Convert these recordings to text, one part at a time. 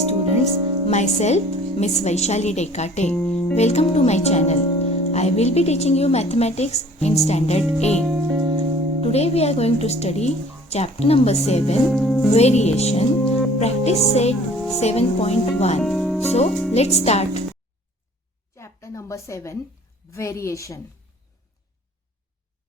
students, myself Miss Vaishali Dekate. Welcome to my channel. I will be teaching you mathematics in standard A. Today we are going to study chapter number 7, variation, practice set 7.1. So let's start. Chapter number 7, variation.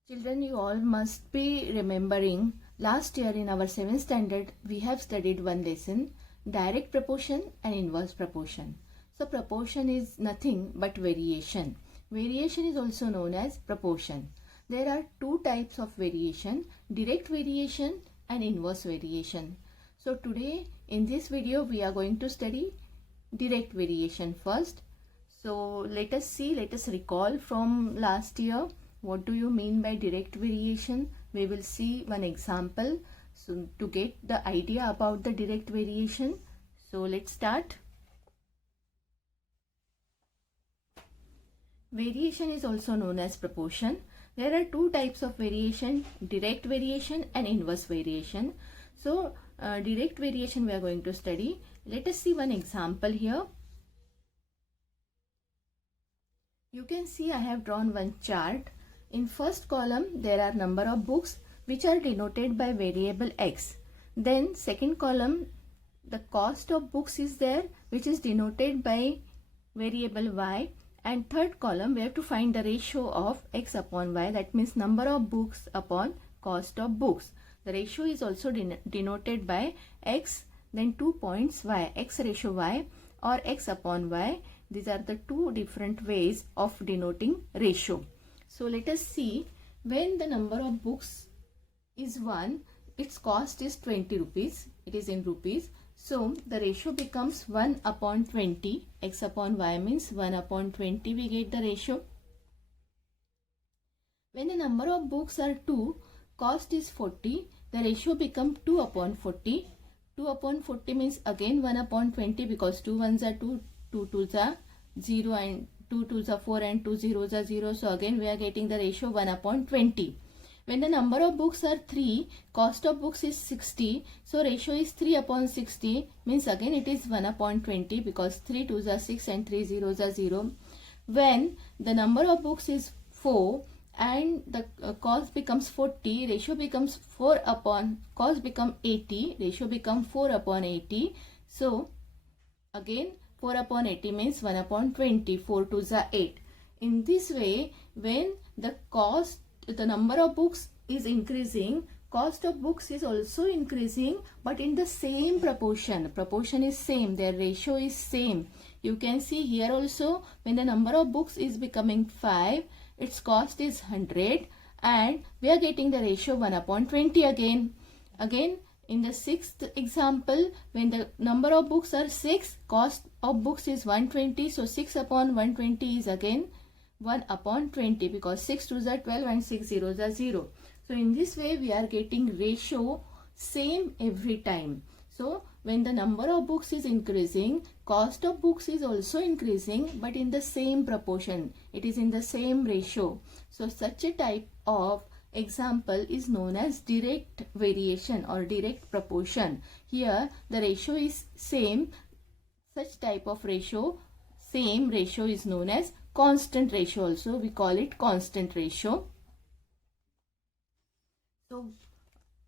Children, you all must be remembering last year in our 7th standard we have studied one lesson, direct proportion and inverse proportion. So proportion is nothing but variation. Variation is also known as proportion. There are two types of variation, direct variation and inverse variation. So today in this video we are going to study direct variation first. So let us recall from last year. What do you mean by direct variation? We will see one example so to get the idea about the direct variation. So let's start. Variation is also known as proportion. There are two types of variation, direct variation and inverse variation. So direct variation we are going to study. Let us see one example here. You can see I have drawn one chart. In first column, there are number of books which are denoted by variable X. Then second column, the cost of books is there which is denoted by variable Y. And third column, we have to find the ratio of X upon Y. That means number of books upon cost of books. The ratio is also denoted by X, then 2 points Y, X ratio Y or X upon Y. These are the two different ways of denoting ratio. So let us see, when the number of books is 1, its cost is 20 rupees. It is in rupees. So the ratio becomes 1 upon 20. X upon Y means 1 upon 20 we get the ratio. When the number of books are 2, cost is 40. The ratio becomes 2 upon 40. 2 upon 40 means again 1 upon 20 because 2 ones are 2, 2 twos are 0 and 2 twos are 4 and 2 zeros are 0. So again we are getting the ratio 1 upon 20. When the number of books are 3, cost of books is 60. So ratio is 3 upon 60 means again it is 1 upon 20 because 3 twos are 6 and 3 zeros are 0. When the number of books is 4 and the cost becomes 40, ratio becomes 4 upon, cost become 80, ratio become 4 upon 80. So again 4 upon 80 means 1 upon 20, 4 twos are 8. In this way, when the cost, the number of books is increasing, cost of books is also increasing, but in the same proportion. Proportion is same, their ratio is same. You can see here also, when the number of books is becoming 5, its cost is 100 and we are getting the ratio 1 upon 20 again. Again, in the sixth example, when the number of books are 6, cost of books is 120. So 6 upon 120 is again 1 upon 20 because 6 twos are 12 and 6 zeros are 0. So in this way we are getting ratio same every time. So when the number of books is increasing, cost of books is also increasing but in the same proportion. It is in the same ratio. So such a type of example is known as direct variation or direct proportion. Here the ratio is same. Such type of ratio, same ratio is known as constant ratio also. We call it constant ratio. So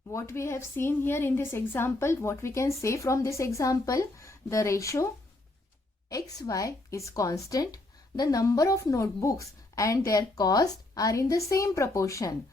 what we have seen here in this example, what we can say from this example, the ratio XY is constant. The number of notebooks and their cost are in the same proportion.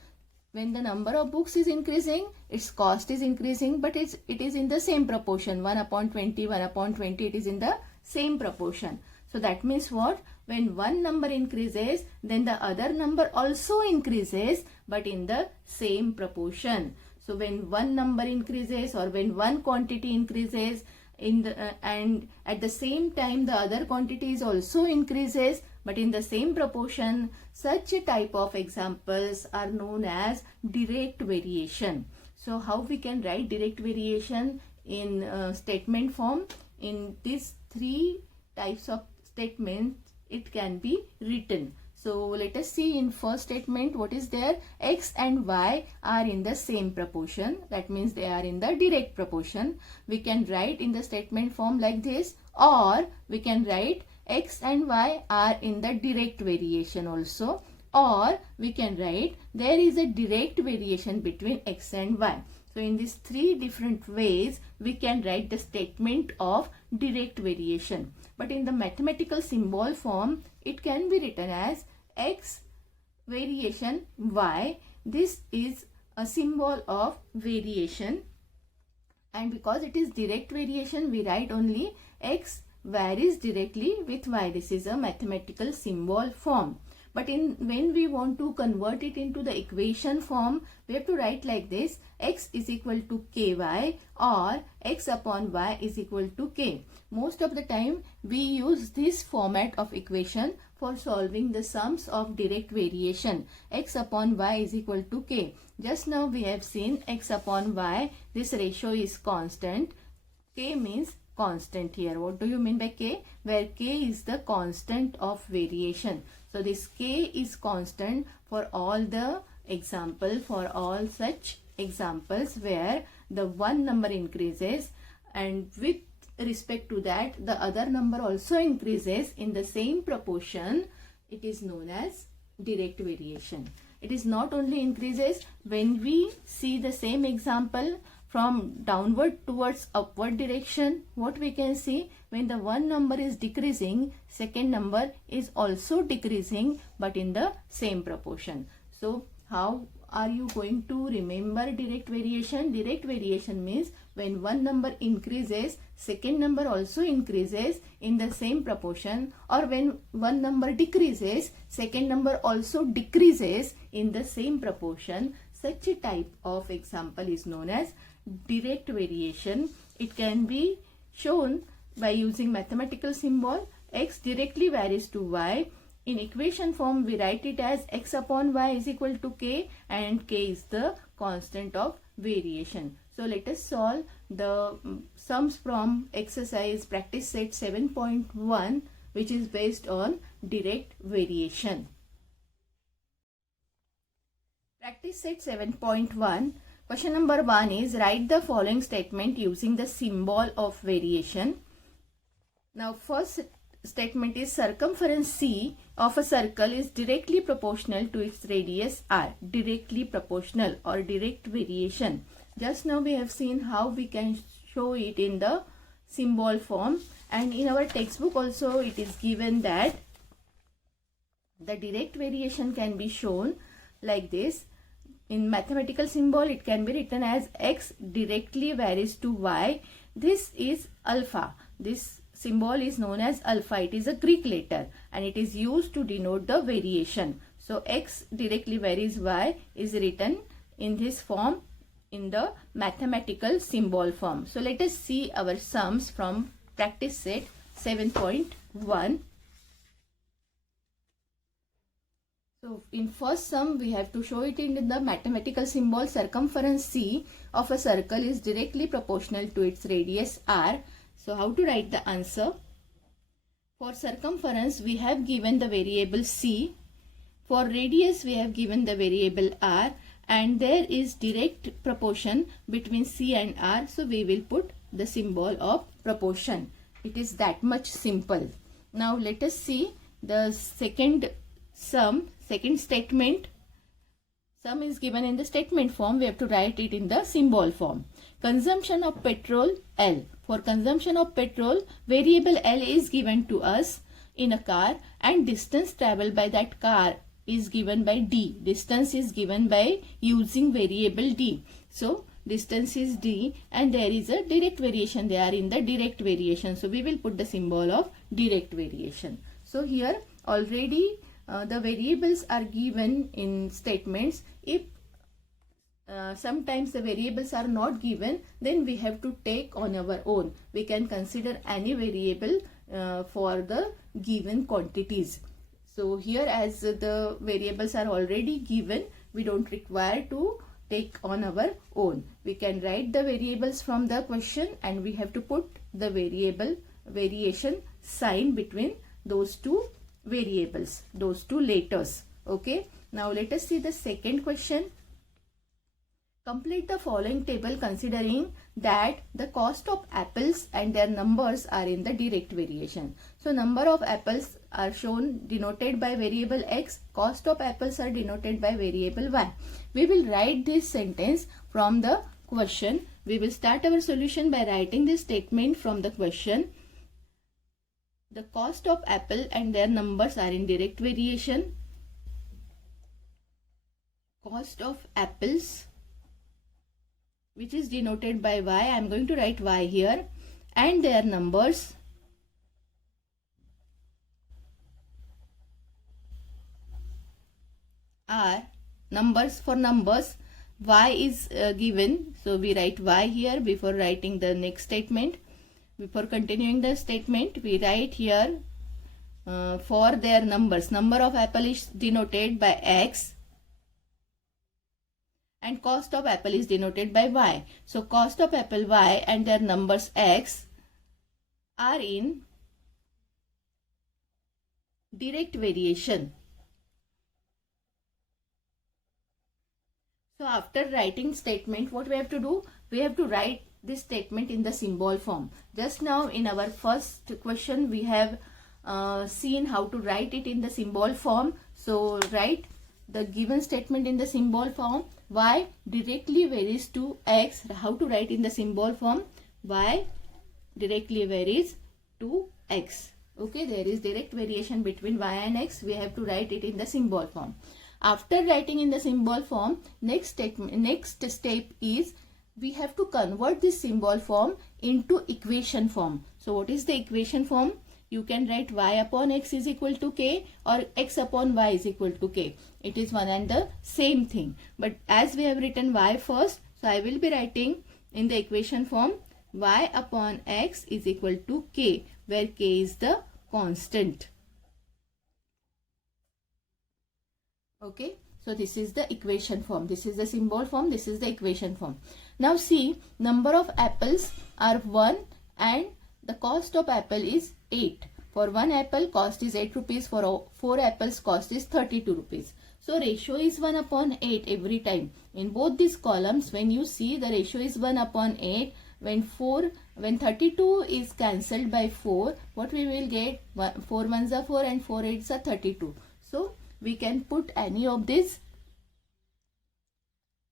When the number of books is increasing, its cost is increasing, but it is in the same proportion. 1 upon 20, 1 upon 20, it is in the same proportion. So that means what? When one number increases, then the other number also increases, but in the same proportion. So when one number increases or when one quantity increases in the and at the same time the other quantities also increases, but in the same proportion, such a type of examples are known as direct variation. So how we can write direct variation in statement form? In these three types of statements it can be written. So let us see in first statement what is there. X and Y are in the same proportion. That means they are in the direct proportion. We can write in the statement form like this, or we can write X and Y are in the direct variation also, or we can write there is a direct variation between X and Y. So in these three different ways we can write the statement of direct variation. But in the mathematical symbol form it can be written as X variation Y. This is a symbol of variation, and because it is direct variation we write only X varies directly with Y. This is a mathematical symbol form. But when we want to convert it into the equation form, we have to write like this: X is equal to ky, or X upon Y is equal to k. Most of the time we use this format of equation for solving the sums of direct variation. X upon Y is equal to k. Just now we have seen X upon Y, this ratio is constant. K means constant here. What do you mean by k? Where k is the constant of variation. So this k is constant for all the example, for all such examples where the one number increases and with respect to that the other number also increases in the same proportion. It is known as direct variation. It is not only increases. When we see the same example from downward towards upward direction, what we can see, when the one number is decreasing, second number is also decreasing, but in the same proportion. So how are you going to remember direct variation? Direct variation means when one number increases, second number also increases in the same proportion, or when one number decreases, second number also decreases in the same proportion. Such a type of example is known as direct variation. It can be shown by using mathematical symbol. X directly varies to Y. In equation form we write it as X upon Y is equal to k, and k is the constant of variation. So let us solve the sums from exercise practice set 7.1, which is based on direct variation. Practice set 7.1. Question number 1 is write the following statement using the symbol of variation. Now first statement is circumference C of a circle is directly proportional to its radius r. Directly proportional or direct variation. Just now we have seen how we can show it in the symbol form, and in our textbook also it is given that the direct variation can be shown like this. In mathematical symbol it can be written as X directly varies to Y. This is alpha. This symbol is known as alpha. It is a Greek letter and it is used to denote the variation. So X directly varies Y is written in this form in the mathematical symbol form. So let us see our sums from practice set 7.1. So in first sum we have to show it in the mathematical symbol. Circumference C of a circle is directly proportional to its radius r. So how to write the answer? For circumference we have given the variable c. For radius we have given the variable r, and there is direct proportion between c and r. So we will put the symbol of proportion. It is that much simple. Now let us see the second sum. Second statement, sum is given in the statement form. We have to write it in the symbol form. Consumption of petrol L. For consumption of petrol, variable L is given to us in a car, and distance traveled by that car is given by D. Distance is given by using variable D. So distance is D, and there is a direct variation. They are in the direct variation. So we will put the symbol of direct variation. So here already the variables are given in statements. If sometimes the variables are not given, then we have to take on our own. We can consider any variable for the given quantities. So here, as the variables are already given, we don't require to take on our own. We can write the variables from the question, and we have to put the variable variation sign between those two variables, those two letters. Okay. Now let us see the second question. Complete the following table considering that the cost of apples and their numbers are in the direct variation. So number of apples are shown denoted by variable x, cost of apples are denoted by variable y. We will write this sentence from the question. We will start our solution by writing this statement from the question. The cost of apple and their numbers are in direct variation. Cost of apples, which is denoted by y, I am going to write y here, and their numbers are numbers. For numbers, y is given, so we write y here before writing the next statement. Before continuing the statement, we write here for their numbers. Number of apple is denoted by x and cost of apple is denoted by y. So cost of apple y and their numbers x are in direct variation. So after writing statement, what we have to do? We have to write this statement in the symbol form. Just now in our first question, we have seen how to write it in the symbol form. So write the given statement in the symbol form. Y directly varies to x. How to write in the symbol form? Y directly varies to x. Okay, there is direct variation between y and x. We have to write it in the symbol form. After writing in the symbol form, next step is we have to convert this symbol form into equation form. So what is the equation form? You can write y upon x is equal to k or x upon y is equal to k. It is one and the same thing. But as we have written y first, so I will be writing in the equation form y upon x is equal to k, where k is the constant. Okay, so this is the equation form. This is the symbol form. This is the equation form. Now see, number of apples are 1 and the cost of apple is 8. For 1 apple, cost is 8 rupees. For 4 apples, cost is 32 rupees. So ratio is 1 upon 8 every time. In both these columns, when you see, the ratio is 1 upon 8. When 32 is cancelled by 4, what we will get? 4 ones are 4 and 4 eights are 32. So we can put any of these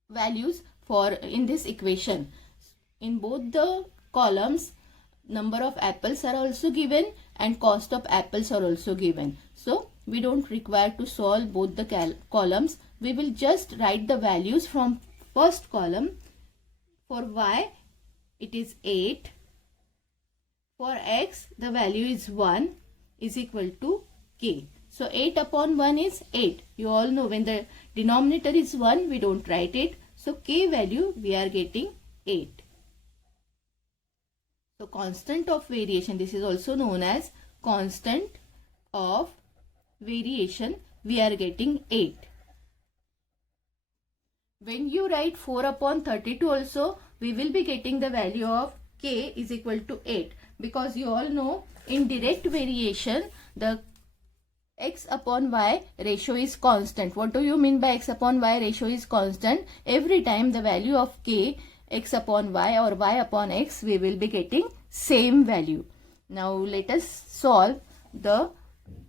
values for in this equation. In both the columns, number of apples are also given and cost of apples are also given. So we don't require to solve both the columns. We will just write the values from first column. For y, it is 8. For x, the value is 1 is equal to k. So 8 upon 1 is 8. You all know when the denominator is 1, we don't write it. So k value we are getting 8. So constant of variation, this is also known as constant of variation, we are getting 8. When you write 4 upon 32 also, we will be getting the value of k is equal to 8. Because you all know in direct variation, the x upon y ratio is constant. What do you mean by x upon y ratio is constant? Every time the value of k, x upon y or y upon x, we will be getting same value. Now let us solve the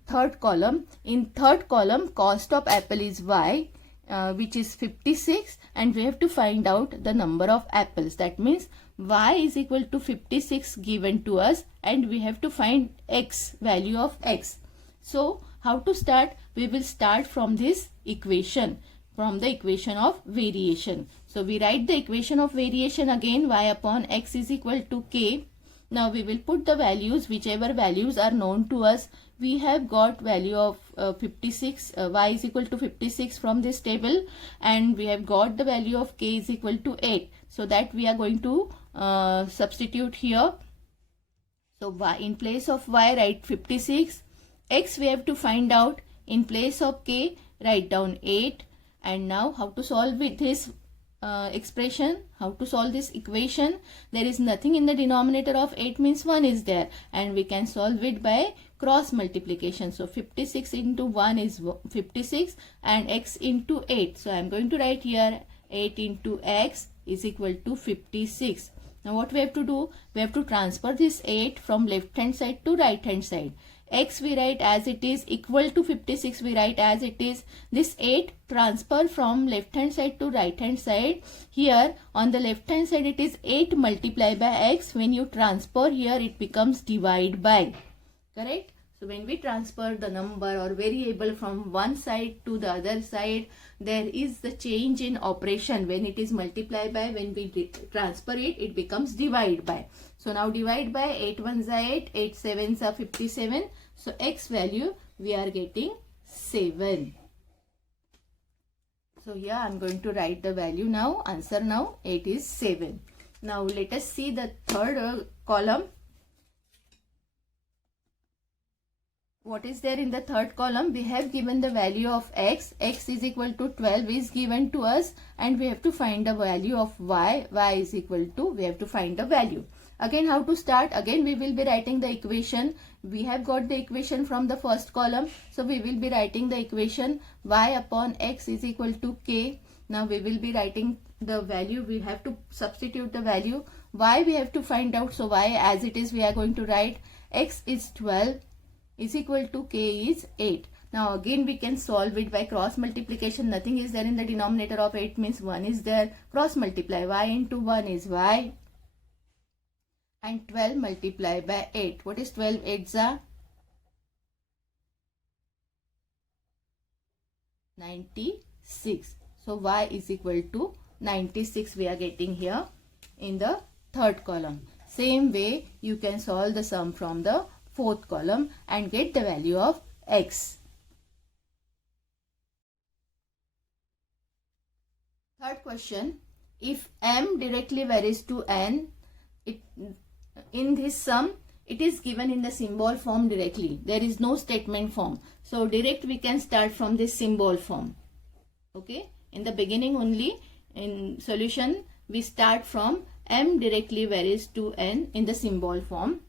third column. In third column, cost of apple is y, which is 56, and we have to find out the number of apples. That means y is equal to 56 given to us, and we have to find x, value of x. So how to start? We will start from this equation, from the equation of variation. So we write the equation of variation again, y upon x is equal to k. Now we will put the values, whichever values are known to us. We have got value of 56, y is equal to 56 from this table, and we have got the value of k is equal to 8. So that we are going to substitute here. So y, in place of y, write 56. X we have to find out. In place of k, write down 8. And now how to solve with this? expression, how to solve this equation. There is nothing in the denominator of 8 means 1 is there, and we can solve it by cross multiplication. So 56 into 1 is 56 and x into 8. So I am going to write here 8 into x is equal to 56. Now what we have to do? We have to transfer this 8 from left hand side to right hand side. X we write as it is, equal to 56 we write as it is. This 8 transfer from left hand side to right hand side. Here on the left hand side it is 8 multiplied by x. When you transfer here it becomes divide by. Correct? So when we transfer the number or variable from one side to the other side, there is the change in operation. When it is multiplied by, when we transfer it, it becomes divide by. So now divide by 8 ones are 8, 8 sevens are 57. So x value we are getting 7. So here I am going to write the value now. Answer now 8 is 7. Now let us see the third column. What is there in the third column? We have given the value of x. X is equal to 12 is given to us, and we have to find the value of y. Y is equal to, we have to find the value. Again, how to start? Again, we will be writing the equation. We have got the equation from the first column. So we will be writing the equation y upon x is equal to k. Now we will be writing the value. We have to substitute the value. Y we have to find out. So y as it is we are going to write x is 12 is equal to k is 8. Now again we can solve it by cross multiplication. Nothing is there in the denominator of 8 means 1 is there. Cross multiply. Y into 1 is y. And 12 multiplied by 8. What is 12 8s are? 96. So y is equal to 96 we are getting here in the third column. Same way you can solve the sum from the fourth column and get the value of x. Third question. If m directly varies to n, in this sum it is given in the symbol form directly. There is no statement form. So direct we can start from this symbol form. Okay. In the beginning only, in solution we start from m directly varies to n in the symbol form.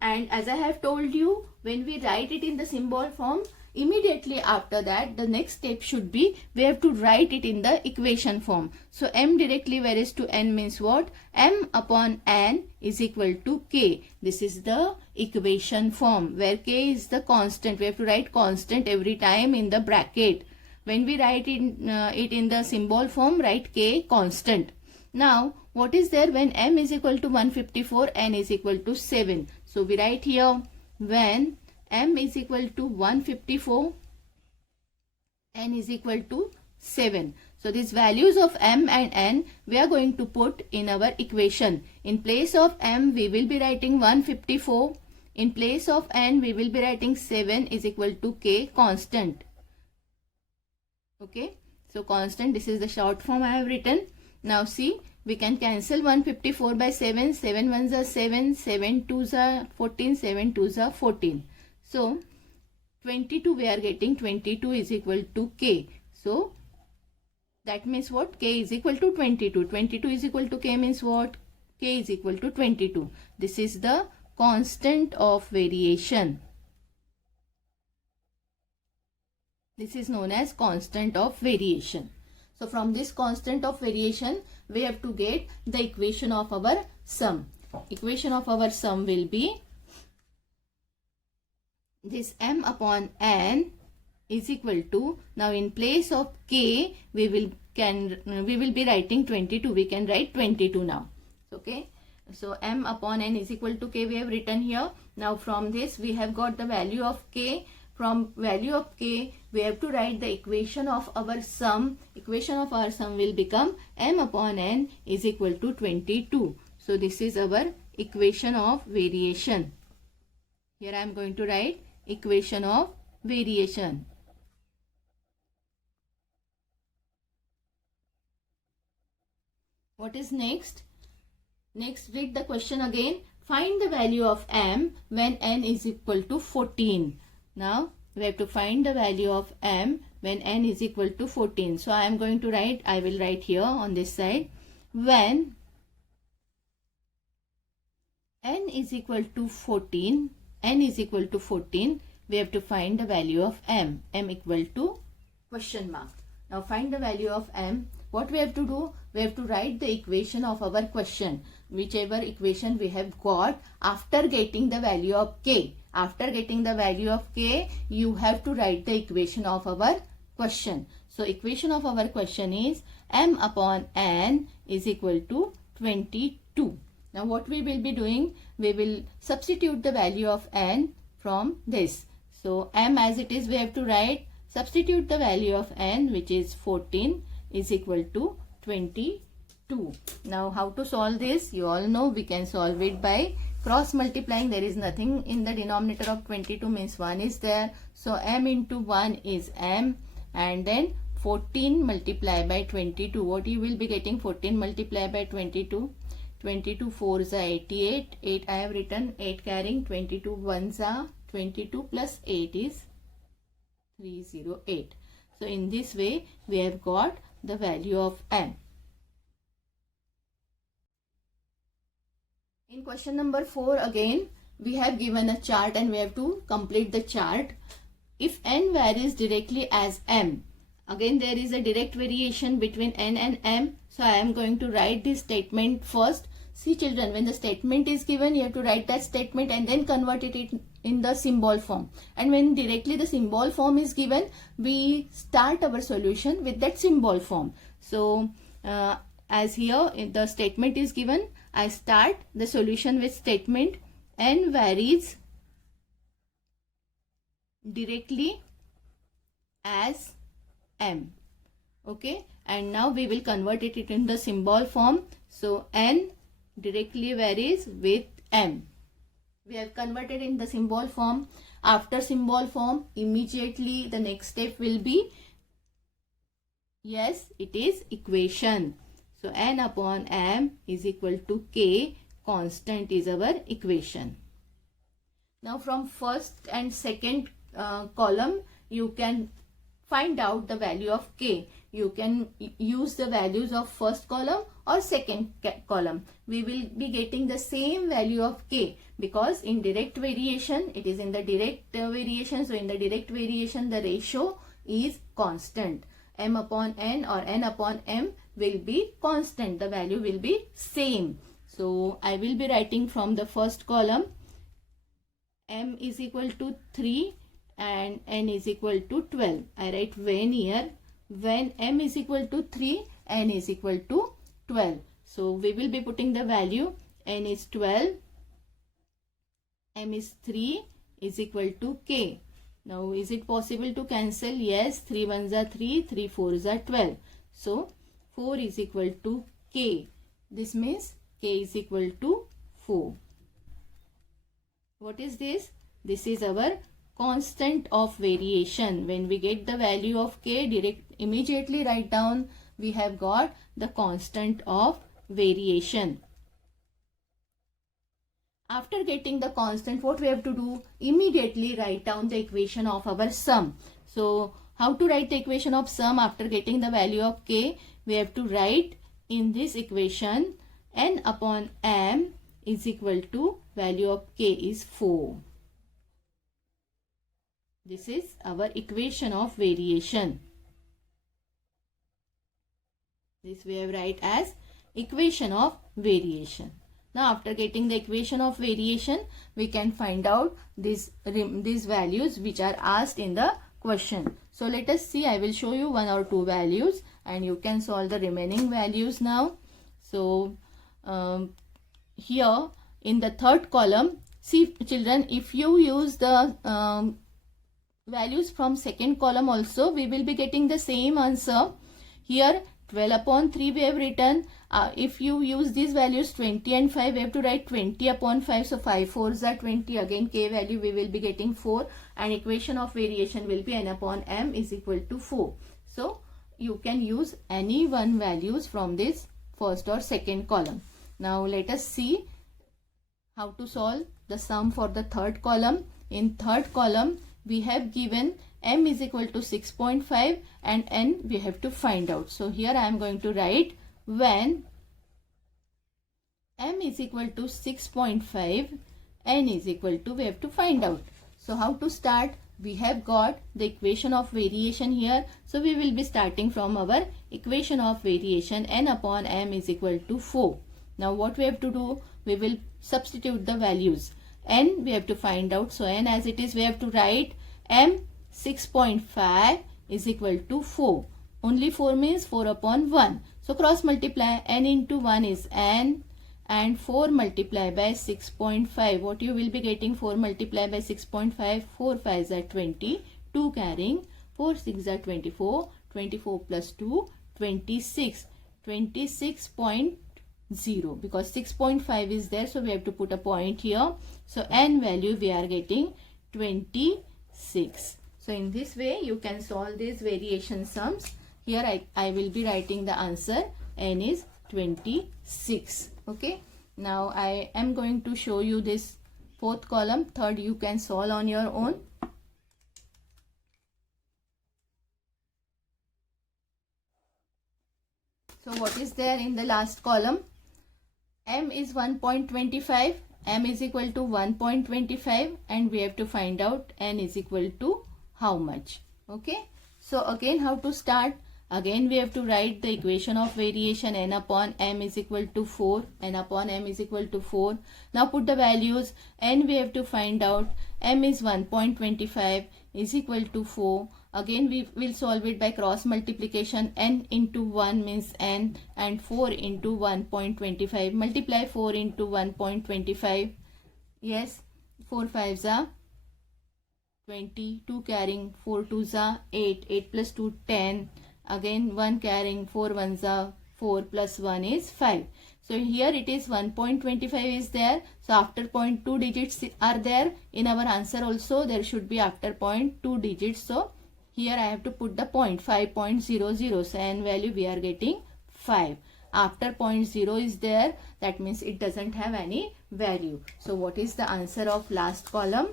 And as I have told you, when we write it in the symbol form, immediately after that, the next step should be, we have to write it in the equation form. So m directly varies to n means what? M upon n is equal to k. This is the equation form where k is the constant. We have to write constant every time in the bracket. When we write it in the symbol form, write k constant. Now, what is there when m is equal to 154, n is equal to 7? So we write here when m is equal to 154, n is equal to 7. So these values of m and n we are going to put in our equation. In place of m we will be writing 154. In place of n we will be writing 7 is equal to k constant. Okay. So constant, this is the short form I have written. Now see, we can cancel 154 by 7. 7 ones are 7, 7 twos are 14, 7 twos are 14. So 22 we are getting 22 is equal to k. So that means what? K is equal to 22. 22 is equal to k means what? K is equal to 22. This is the constant of variation. This is known as constant of variation. So from this constant of variation, we have to get the equation of our sum. Equation of our sum will be this m upon n is equal to, now in place of k we will be writing 22. We can write 22 now. Okay. So m upon n is equal to k we have written here. Now from this we have got the value of k. From value of k, we have to write the equation of our sum. Equation of our sum will become m upon n is equal to 22. So this is our equation of variation. Here I am going to write equation of variation. What is next? Next, read the question again. Find the value of m when n is equal to 14. Now we have to find the value of m when n is equal to 14. So I am going to write, I will write here on this side, when n is equal to 14, we have to find the value of m equal to question mark. Now find the value of m. What we have to do? We have to write the equation of our question, whichever equation we have got after getting the value of k. After getting the value of k, you have to write the equation of our question. So equation of our question is m upon n is equal to 22. Now what we will be doing? We will substitute the value of n from this. So m as it is we have to write, substitute the value of n, which is 14, is equal to 22. Now how to solve this? You all know we can solve it by cross multiplying. There is nothing in the denominator of 22, means 1 is there. So m into 1 is m, and then 14 multiplied by 22. What you will be getting? 14 multiplied by 22. 22 4s are 88. 8 I have written, 8 carrying, 22 1s are 22 plus 8 is 308. So in this way we have got the value of m. In question number 4 again, we have given a chart and we have to complete the chart. If n varies directly as m, again there is a direct variation between n and m. So I am going to write this statement first. See children, when the statement is given, you have to write that statement and then convert it in the symbol form. And when directly the symbol form is given, we start our solution with that symbol form. So as here the statement is given, I start the solution with statement n varies directly as m. Okay, and now we will convert it in the symbol form. So n directly varies with m. We have converted in the symbol form. After symbol form, immediately the next step will be, yes, it is equation. So n upon m is equal to k, constant is our equation. Now from first and second column, you can find out the value of k. You can use the values of first column or second column. We will be getting the same value of k, because in direct variation, it is in the direct variation. So in the direct variation, the ratio is constant. M upon n or n upon m will be constant. The value will be same. So I will be writing from the first column, m is equal to 3 and n is equal to 12. I write when here, when m is equal to 3, n is equal to 12. So we will be putting the value, n is 12, m is 3 is equal to k. Now is it possible to cancel? Yes, 3 1s are 3, 3 4s are 12. So 4 is equal to k. This means k is equal to 4. What is this? This is our constant of variation. When we get the value of k, immediately write down, we have got the constant of variation. After getting the constant, what we have to do? Immediately write down the equation of our sum. So how to write the equation of sum after getting the value of k? We have to write in this equation, n upon m is equal to value of k is 4. This is our equation of variation. This we have write as equation of variation. Now after getting the equation of variation, we can find out these values which are asked in the question. So let us see, I will show you 1 or 2 values and you can solve the remaining values now. So here in the third column, see children, if you use the values from second column also, we will be getting the same answer. Here 12 upon 3 we have written. If you use these values 20 and 5, we have to write 20 upon 5. So 5 4s are 20. Again k value we will be getting 4, and equation of variation will be n upon m is equal to 4. So you can use any one values from this first or second column. Now let us see how to solve the sum for the third column. In third column, we have given m is equal to 6.5 and n we have to find out. So here I am going to write when m is equal to 6.5, n is equal to, we have to find out. So how to start? We have got the equation of variation here. So we will be starting from our equation of variation, n upon m is equal to 4. Now what we have to do? We will substitute the values. N we have to find out. So n as it is, we have to write m 6.5 is equal to 4. Only 4 means 4 upon 1. So cross multiply. N into 1 is n and 4 multiply by 6.5. What you will be getting? 4 multiply by 6.5. 4 5s are 20. 2 carrying. 4 6 are 24. 24 plus 2, 26. 26.0 because 6.5 is there. So we have to put a point here. So n value we are getting 26. So in this way you can solve these variation sums. Here I will be writing the answer. N is 26. Okay. Now I am going to show you this fourth column. Third you can solve on your own. So what is there in the last column? M is 1.25. M is equal to 1.25 and we have to find out n is equal to how much. Okay. So again how to start? Again we have to write the equation of variation. N upon m is equal to 4. N upon m is equal to 4. Now put the values. N we have to find out. M is 1.25 is equal to 4. Again we will solve it by cross multiplication. N into 1 means n and 4 into 1.25. Multiply 4 into 1.25. Yes, 4 5s are 20. 2 carrying, 4 2s are 8. 8 plus 2 10. Again 1 carrying, 4 1s are 4 plus 1 is 5. So here it is 1.25 is there. So after point 2 digits are there. In our answer also there should be after point 2 digits. So here I have to put the point 5.00. So n value we are getting 5. After point 0 is there. That means it doesn't have any value. So what is the answer of last column?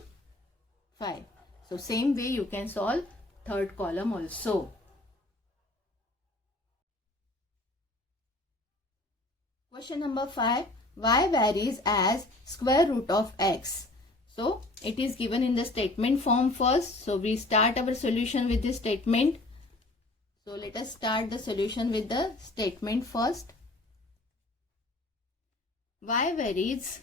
5. So same way you can solve third column also. Question number 5. Y varies as square root of x. So it is given in the statement form first. So we start our solution with this statement. So let us start the solution with the statement first. Y varies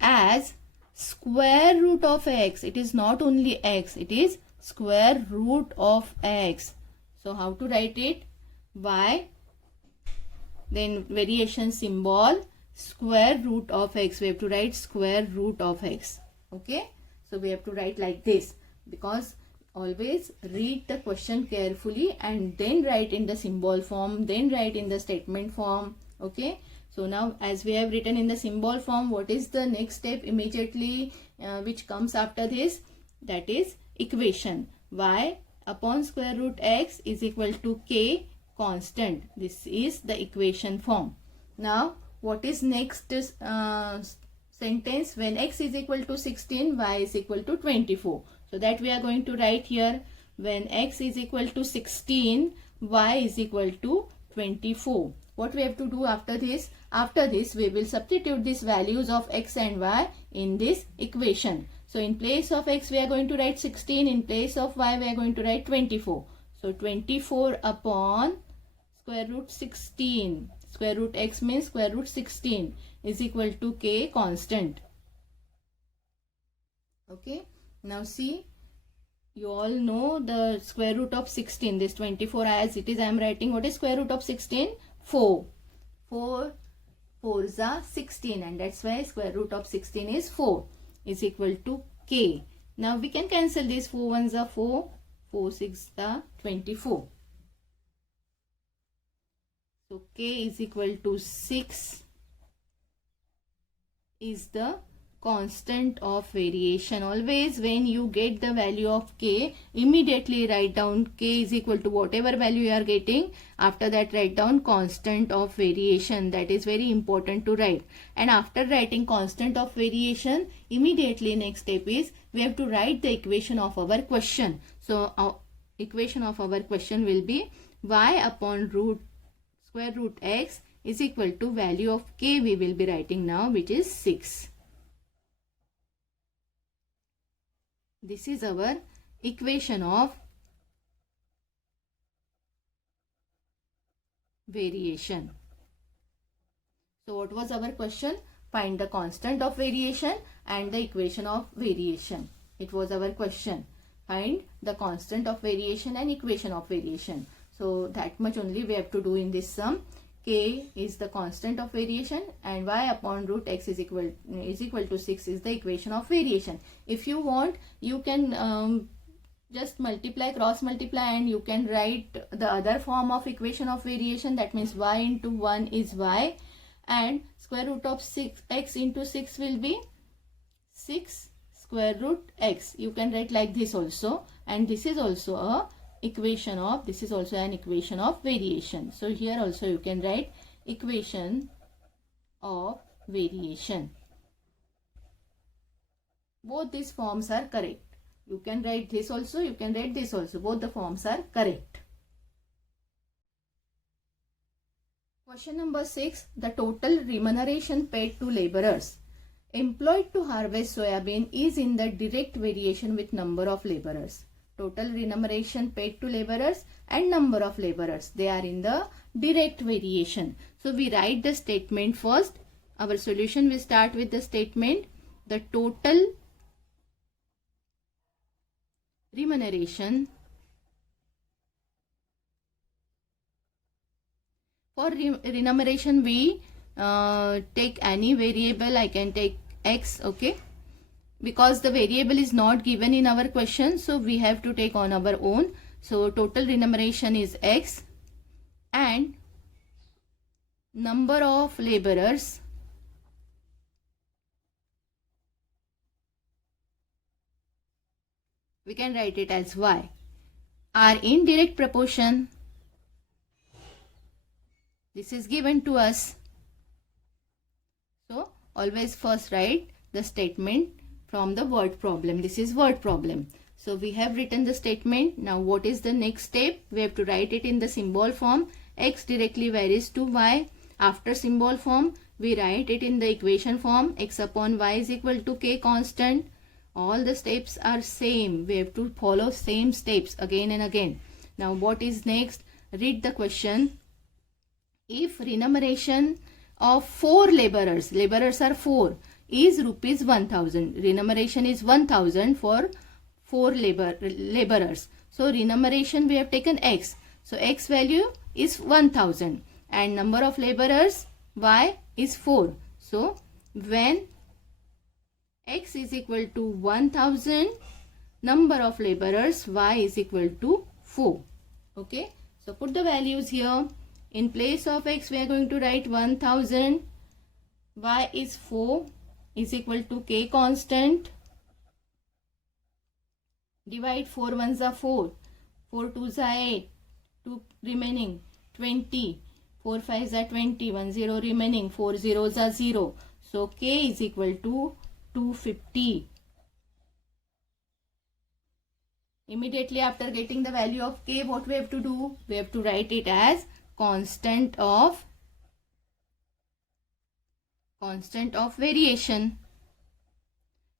as square root of x. It is not only x, it is square root of x. So how to write it? Y, then variation symbol, square root of x. We have to write square root of x. Okay. So we have to write like this, because always read the question carefully and then write in the symbol form, then write in the statement form. Okay. So now as we have written in the symbol form, what is the next step immediately which comes after this? That is equation. Y upon square root x is equal to k constant. This is the equation form. Now what is next sentence? When x is equal to 16, y is equal to 24. So that we are going to write here. When x is equal to 16, y is equal to 24. What we have to do after this? After this we will substitute these values of x and y in this equation. So in place of x we are going to write 16. In place of y we are going to write 24. So 24 upon square root 16. Square root x means square root 16 is equal to k constant. Okay. Now see, you all know the square root of 16. This 24 as it is I am writing. What is square root of 16? 4. 4 4s are 16 and that's why square root of 16 is 4 is equal to k. Now we can cancel this. 4 1s are 4. 4 6 are 24. So k is equal to 6 is the constant of variation. Always when you get the value of k, immediately write down k is equal to whatever value you are getting. After that, write down constant of variation. That is very important to write. And after writing constant of variation, immediately next step is we have to write the equation of our question. So our equation of our question will be y upon square root x is equal to value of k we will be writing now, which is 6. This is our equation of variation. So what was our question? Find the constant of variation and the equation of variation. It was our question. Find the constant of variation and equation of variation. So that much only we have to do in this sum. K is the constant of variation and y upon root x is equal to 6 is the equation of variation. If you want, you can just multiply, cross multiply, and you can write the other form of equation of variation. That means y into 1 is y, and square root of 6x into 6 will be 6 square root x. You can write like this also, and this is also a equation of, this is also an equation of variation. So here also you can write equation of variation. Both these forms are correct. You can write this also, you can write this also. Both the forms are correct. Question number 6. The total remuneration paid to laborers employed to harvest soybean is in the direct variation with number of laborers. Total remuneration paid to laborers and number of laborers, they are in the direct variation. So we write the statement first. Our solution will start with the statement. The total remuneration for remuneration we take any variable. I can take x, okay, because the variable is not given in our question, so we have to take on our own. So total remuneration is x and number of laborers we can write it as y are in direct proportion. This is given to us. So always first write the statement from the word problem. This is word problem. So we have written the statement. Now what is the next step? We have to write it in the symbol form. X directly varies to y. After symbol form, we write it in the equation form. X upon y is equal to k constant. All the steps are same. We have to follow same steps again and again. Now what is next? Read the question. If remuneration of 4 laborers are 4, is rupees 1000. Remuneration is 1000 for 4 laborers. So remuneration we have taken x. So x value is 1000 and number of laborers y is 4. So when x is equal to 1000, number of laborers y is equal to 4. Okay. So put the values here. In place of x we are going to write 1000. Y is 4 is equal to k constant. Divide 4 ones are 4. 4 twos are 8. 2 remaining 20. 4 fives are 20. 1 0 remaining. 4 zeros are 0. So k is equal to 250. Immediately after getting the value of k, what we have to do? We have to write it as constant of variation.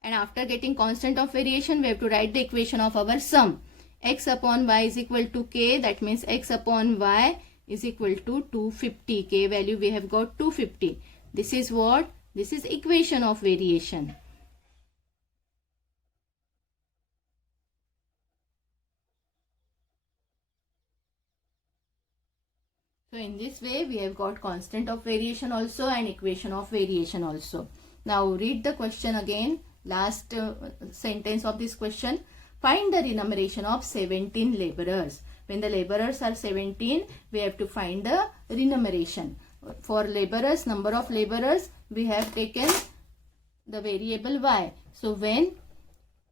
And after getting constant of variation, we have to write the equation of our sum. X upon y is equal to k. That means x upon y is equal to 250. K value we have got 250. This is what? This is equation of variation. So in this way we have got constant of variation also and equation of variation also. Now read the question again. Last sentence of this question. Find the remuneration of 17 laborers. When the laborers are 17, we have to find the remuneration. For laborers, number of laborers, we have taken the variable y. So when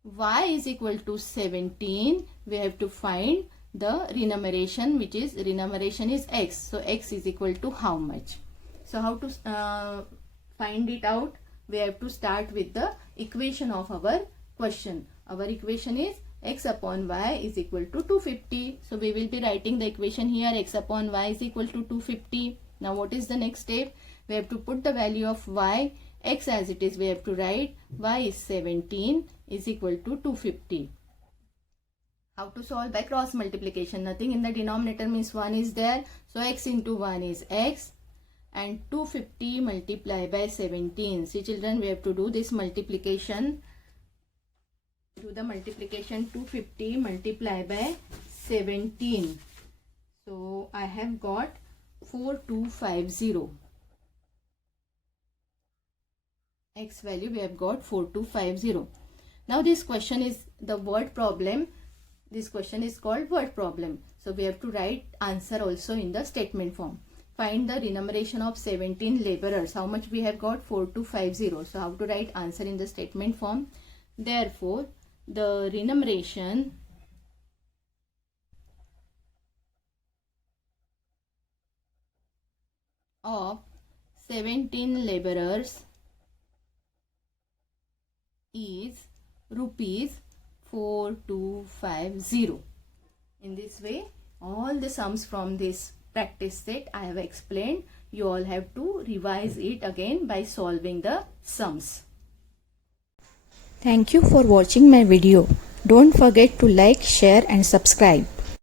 y is equal to 17, we have to find the renumeration, which is renumeration is x. So x is equal to how much? So how to find it out? We have to start with the equation of our question. Our equation is x upon y is equal to 250. So we will be writing the equation here, x upon y is equal to 250. Now what is the next step? We have to put the value of y, x as it is, we have to write y is 17 is equal to 250. How to solve by cross multiplication? Nothing in the denominator means 1 is there. So x into 1 is x and 250 multiplied by 17. See children, we have to do this multiplication. Do the multiplication 250 multiplied by 17. So I have got 4250. X value we have got 4250. Now this question is the word problem. This question is called word problem. So we have to write answer also in the statement form. Find the renumeration of 17 laborers. How much we have got? 4250. So how to write answer in the statement form? Therefore, the renumeration of 17 laborers is rupees 4250. In this way, all the sums from this practice set I have explained, you all have to revise it again by solving the sums. Thank you for watching my video. Don't forget to like, share and subscribe.